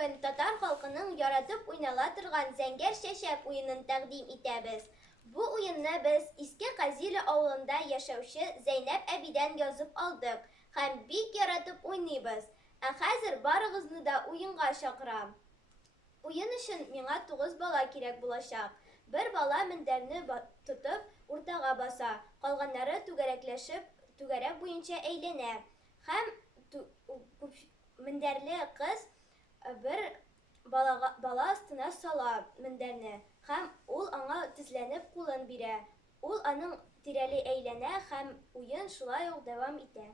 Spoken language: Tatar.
бүген татар халкының яратып уйнала торган Зенгер чечек уенын тәкъдим итәбез. Бу уенны без Иске Казиле авылында яшәүче Зәйнәп әбидән язып алдык һәм бик яратып уйныйбыз. Ә хәзер барыгызны да уенга чакырам. Уен өчен миңа 9 бала кирәк булачак. Бер бала мендәрне тотып уртага баса, калганнары түгәрәкләшеп, түгәрәк буенча әйләнә. Һәм мендәрле кыз бер бала астына сала мендәрне һәм ул аңа тезләнеп кулын бирә. Ул аның тирәли әйләнә һәм уен шулай ук дәвам итә.